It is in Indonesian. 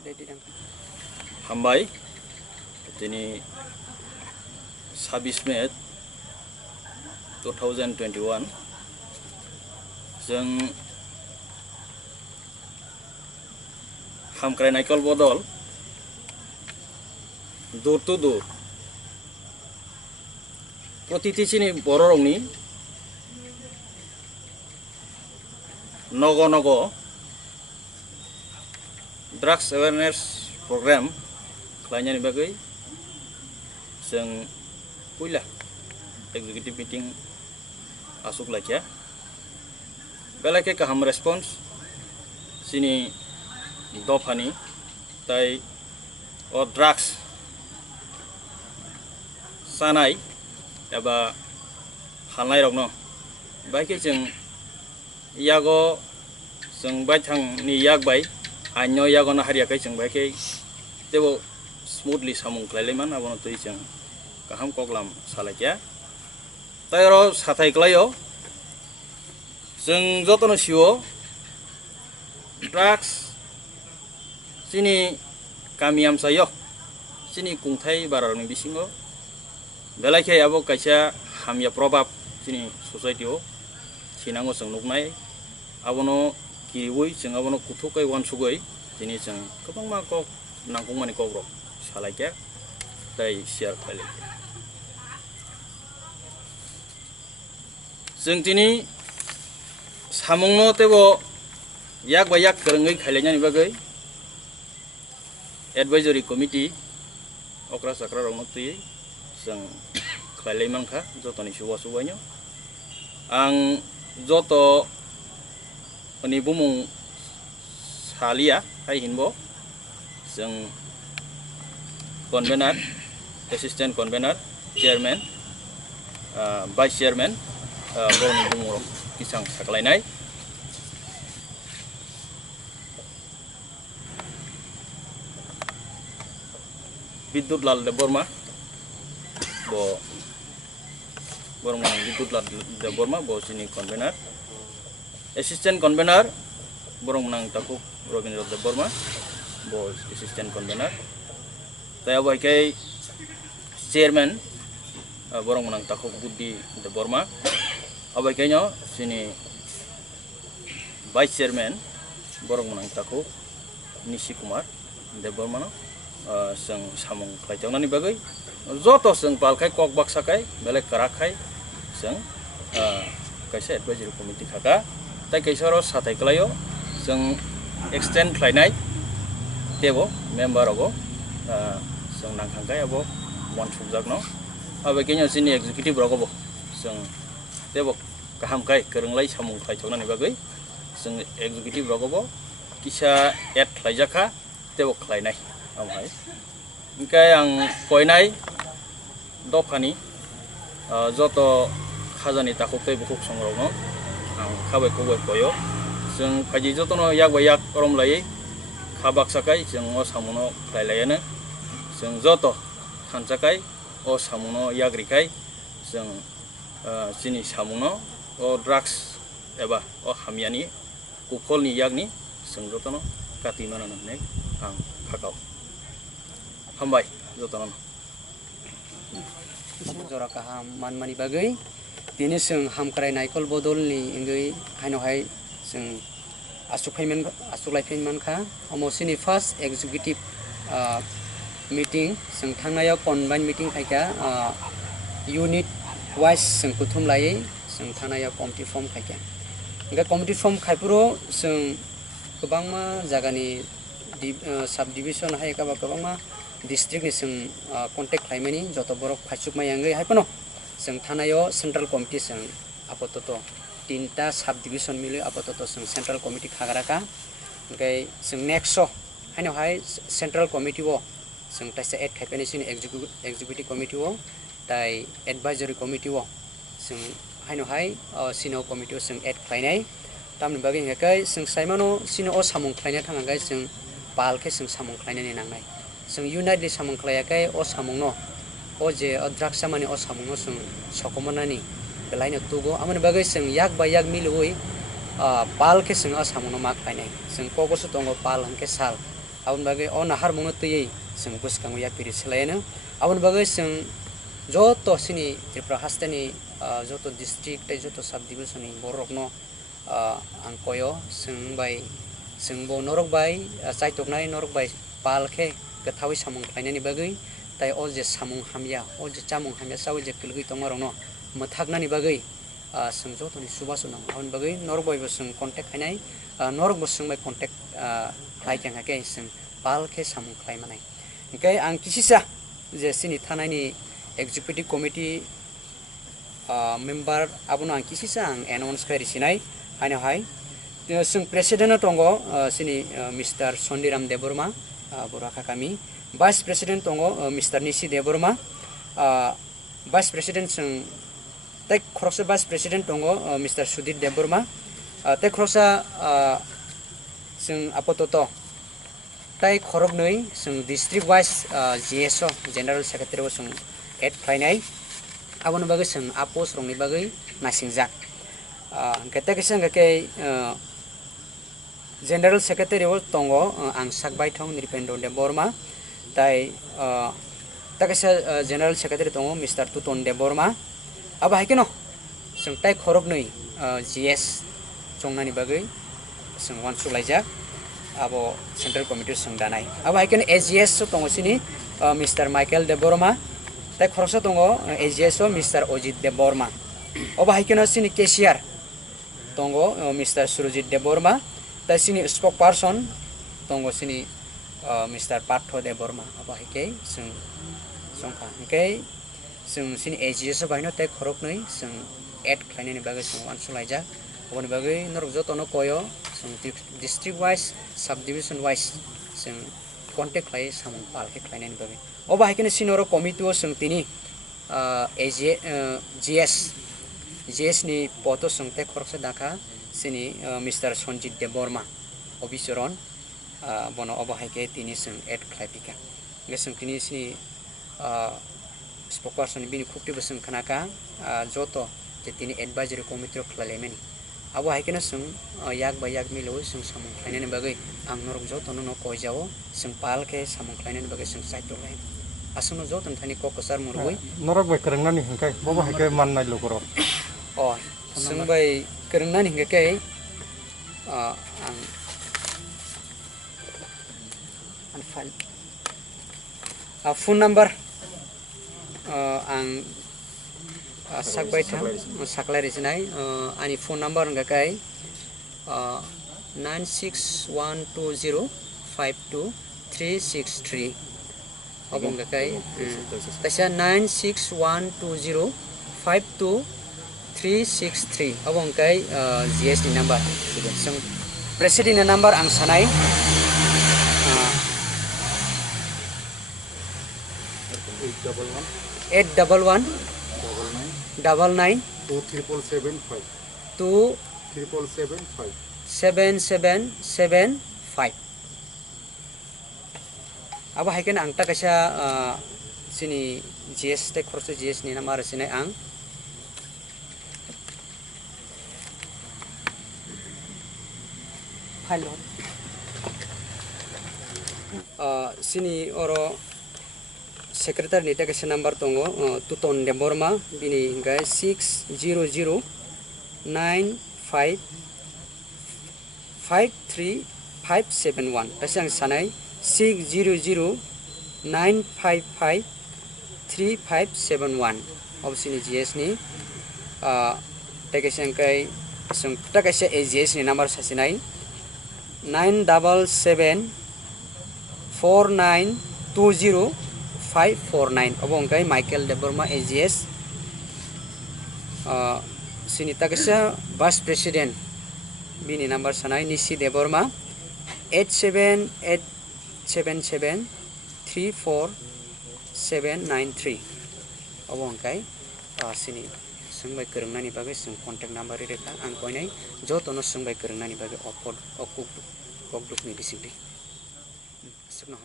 हामबाय दिनै 26 मे 2021 जों हामख्रायनाय कल बदल दूर टू दूर प्रतिथिसिनि बर' रावनि नग नग ड्राग्स अवेयरनेस प्रोग्राम खालायनायनि बागै जों पहिला एग्जीक्यूटिव मीटिंग आसुक लाखिया बेलाके गाहाम रेस्पन्स सिनि दफानि ताई ओ ड्राग्स सानाय एबा हालनाय रगनो बायके जों यागो जों बायथांनि याग बाय आन्य यागो ना हारियाखै जों बायके तेबो स्मूथली सामुं खालायलायमान आबनो तै जों गाहाम कगलाम सालायखिया तायरो साथायख्लायो जों जतनो सिओ ड्राग्स सिनि गामि आमसायो सिनि कुंथाय बारारनि बिसिङो बेलाखे आबो कायसा हामिया प्रभाब सिनि सोसाइटियाव थिनांगो जों नुनाय आबनो किरिवै जों आबनो कुथुकै वानसुगै दिनै जों गोबां मा कक नांगौमानि कग्र सालायखे ताय शेयार खालाय जों दिनै सामुंनो तेबो याक बा याक गोरोङै खालायनायनि बागै एडवाइजरी कमिटी अक्रा साक्रा रंनो तुयै जों खालायमानखा जतनि सुवा सुवायनो आं जत नि बुमुं सालिया हाय हिनबो जों convener assistant convener chairman vice chairman बरनि बुमुं किसां साखलायनाय विद्युत लाल देबबर्मा बो बरमन विद्युत लाल देबबर्मा बो सिनि कन्वेनर एसिस्टेंट कन्वेनर बरमन ताकु रविंद्र देबबर्मा बो एसिस्टेंट कन्वेनर ताया बायके चेयरमैन बरमन ताकु बुद्धि देबबर्मा अबायकेनो सिनि वाइस चेयरमैन बरमन ताकु निशि कुमार देबबर्मा जों सामुं खालायथावनायनि बागै जत जों बालखाय कक बाक्साखाय बेलेग काराखाय जों कैसे एडवाइजरी कमिटी खाका ताय कैसारो साथायख्लायो जों एक्सटेंड खालायनाय देबो मेम्बार अबो जों नांखांखाय अबो वन सुबजागनो अबेकिनो सिनि एग्जीक्यूटिव रगबो जों देबो गाहामखाय गोरोंलाय सामुं खालायथावनायनि बागै जों एग्जीक्यूटिव रगबो किसा एड खालायजाखा देबो खालायनाय ओमफ्राय इनकाय आं कयनाय दफानि जत खाजानि ताखुकतै बुकुक संग्रावनो आं खाबाय खबाय कयो जों फायदि जतनो याक बा याक रमलायै खाबाक्साखाय जों अ सामुनो खालायलायानो जों जत थानसाखाय अ सामुनो याग्रिखाय जों सिनि सामुनो अ ड्राग्स एबा अ हामियानि कुफलनि यागनि जों जतनो काति माना होननानै आं खागाव हामबाय जतनो जरा गाहाम मानमानि बागै दिनै जों हामख्राय नायकल बदलनि इंगै हायनहाय जों आसुलायफैनमानखा अमसिनि फार्स्ट एग्जीक्यूटिव मीटिं जों थांनायाव कनबाइन मीटिं खायखा यूनिट वाइज जों कुथुम लायै जों थांनायाव कमिटी फर्म खायखा इंगा कमिटी फर्म खायपुरो जों गोबांमा जागानि सब डिविजन हाय का गोबांमा डिस्ट्रिक्ट नि जों कन्टेक्ट खालामनायनि जत बरफ फाइसुक मायांगै हायपनो जों थानायाव सेंट्रल कमिटी जों आपातत 3टा सब डिविजन मिले आपातत जों सेंट्रल कमिटी खाग्राका ओमफ्राय जों नेक्स्ट हायनहाय सेंट्रल कमिटी वो जों ताइसा एड खायफानिसिन एग्जीक्यूटिव कमिटी वो ताइ एडवाइजरी कमिटी वो जों हायनहाय सिनो कमिटी जों एड खालायनाय तामनि बागै हेकाय जों साइमानो सिनो अ सामुं खालायना थांगाय जों बालके जों सामुं खालायनानै नांनाय जों यूनाइटली सामुं खालायाखै अ सामुंनो अ जे ड्राग्स माने अ सामुंनो जों सकमनानि बेलायनो तुगो आमनि बागै जों याक बा याक मिलुई पाल के जों अ सामुंनो मा खालायनाय जों कगसो दङ पाल हंके साल abon bagai o nahar mungno tui sing buskang ya piri selaino abon bagai sing joto sini Tripura hastani joto district tai joto subdivision ni borokno angkoyo sing bai sing bo norok bai saitoknai norok bai palkhe kethawi samung khlainani bagai tai o je samung hamya o je chamung hamya sawi je kilgui tongmarokno mathaknani bagai sing joto ni subasuna abon bagai norok bai bo sing contact khainai norok bo sing bai contact khlaikyang hake sing palkhe samung khlaimanai engkai ang kisisa je sini thanai executive committee member abono ang kisisa ang announce kai risinai haino hai sing president tongo sini Mr. Sondiram Deborma boraka kami vice president tongo Mr. Nisi Deborma vice president sing tek khoroksa vice president tongo Mr. Sudhir Deborma tek khoroksa sing apototo tai khorok noi sing district wise GSO general secretary sing head khlainai abon bagai sing apos rongni bagai nasingjak kete kisang ke general secretary tongo ang sakbai thong Nirpendo Deborma tai takasa general secretary tongo Mr. Tuton Deborma aba haikeno sing tai khorok noi GS chongnani bagai sing wan sulaijak abo central committee sing danai aba haikeno AGS tongo sini Mr. Michael Deborma tai khoroksa tongo AGS Mr. Ojit Deborma aba haikeno sini KCR tongo Mr. Surojit Deborma tai sini spokesperson tongo sini Mr. Partho Deborma aba haike sing songkha haike sing sini AGS baino tai khorok noi sing add khlainani bagai sing wan sulaijak aboni bagai norok jotono koyo sing district wise subdivision wise sing contact khlai samung palke khlainani bagai oba haikene sinoro committee o sing tini GS ni poto sing tai khoroksa dakha sini Mr. Sonjit Deborma obisoron bono oba haike tini sing add khlaipika ngesing tini sini spokesperson bini khukti basing khanaka joto je tini advisory committee khlalemeni abo haikena sing yak ba yak milo sing samung khlainani bagai ang norok joto no koijao sing palke samung khlainani bagai sing saito lai asuno joton thani kokosar murui norok bai kerengnani hingkai bobo haike mannai lokoro o sing bai kerengnani hingkai ang file phone number ang sakbai thang saklai risinai ani phone number ngakai 9612052363 abong ngakai tasya 9612052363 abong kai GS ni number sing president ni number ang sanai 811 99 7775 aba haiken ang ta kaisa sini GS te khorso GS ni namar sini ang hello sini oro secretary ni ta kaisa number tongo Tuton Deborma bini hingga 60095353571 kasang sanai 60095535571 opsini GS ni takasang kai sung takasya AGS ni number sasinai 9774920 abong kai Michael Deborma AGS sini takasya vice president bini number sanai Nisi Deborma 8787734793 abong kai sini sungbai kerengnani bagai sung contact number reka ang koinai jotono sungbai kerengnani bagai okduk ni bisingri sugna